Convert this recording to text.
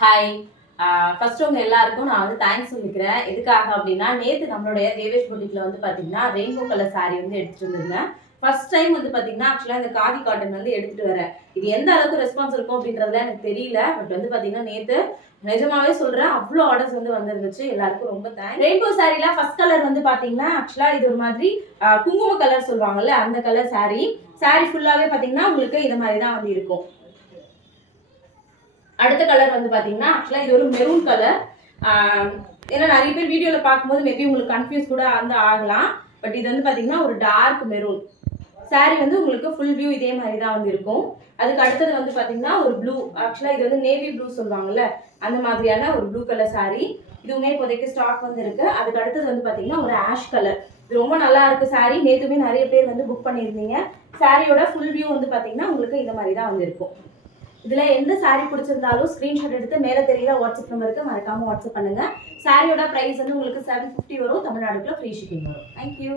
Hi. First உங்க எல்லாருக்கும் நான் வந்து தேங்க்ஸ் சொல்லிக்கிறேன். எதுக்காக அப்படின்னா, நேத்து நம்மளுடைய தேவேஷ் பொட்டிக்ல வந்து பார்த்தீங்கன்னா, ரெயின்போ கலர் சாரி வந்து எடுத்துட்டு வந்திருந்தேன். ஃபர்ஸ்ட் டைம் வந்து பார்த்தீங்கன்னா, ஆக்சுவலா இந்த காதி காட்டன் வந்து எடுத்துட்டு வரேன். இது எந்த அளவுக்கு ரெஸ்பான்ஸ் இருக்கும் அப்படின்றதுலாம் எனக்கு தெரியல. பட் வந்து பார்த்தீங்கன்னா, நேத்து நிஜமாவே சொல்றேன், அவ்ளோ ஆர்டர்ஸ் வந்து வந்திருந்துச்சு. எல்லாருக்கும் ரொம்ப தேங்க்ஸ். ரெயின்போ சாரில ஃபர்ஸ்ட் கலர் வந்து பார்த்தீங்கன்னா, ஆக்சுவலா இது ஒரு மாதிரி குங்கும கலர் சொல்லுவாங்கல்ல, அந்த கலர் சாரி. சாரி ஃபுல்லாவே பார்த்தீங்கன்னா, உங்களுக்கு இது மாதிரி தான் வந்து இருக்கும். அடுத்த கலர் வந்து பார்த்தீங்கன்னா, ஆக்சுவலாக இது ஒரு மெரூன் கலர். ஏன்னா நிறைய பேர் வீடியோவில் பார்க்கும்போது மேபி உங்களுக்கு கன்ஃபியூஸ் கூட வந்து ஆகலாம். பட் இது வந்து பார்த்தீங்கன்னா ஒரு டார்க் மெரூன் சாரி வந்து உங்களுக்கு ஃபுல் வியூ இதே மாதிரி தான் வந்து இருக்கும். அதுக்கு அடுத்தது வந்து பார்த்தீங்கன்னா ஒரு ப்ளூ, ஆக்சுவலாக இது வந்து நேவி ப்ளூ சொல்லுவாங்கல்ல, அந்த மாதிரியான ஒரு ப்ளூ கலர் சாரி. இதுவுமே இப்போதைக்கு ஸ்டாக் வந்து இருக்கு. அதுக்கு அடுத்தது வந்து பார்த்தீங்கன்னா ஒரு ஆஷ் கலர். இது ரொம்ப நல்லா இருக்கு சாரி. நேற்றுமே நிறைய பேர் வந்து புக் பண்ணியிருந்தீங்க. சாரியோட ஃபுல் வியூ வந்து பார்த்தீங்கன்னா உங்களுக்கு இந்த மாதிரி தான் வந்து இருக்கும். இதில் எந்த சாரீ பிடிச்சிருந்தாலும் ஸ்க்ரீன்ஷாட் எடுத்து மேலே தெரியுற வாட்ஸ்அப் நம்பருக்கு மறக்காமல் வாட்ஸ்அப் பண்ணுங்கள். சாரியோட ப்ரைஸ் வந்து உங்களுக்கு 750 வரும். தமிழ்நாடுக்குள்ள ஃப்ரீ ஷிப்பிங் வரும். தேங்க்யூ.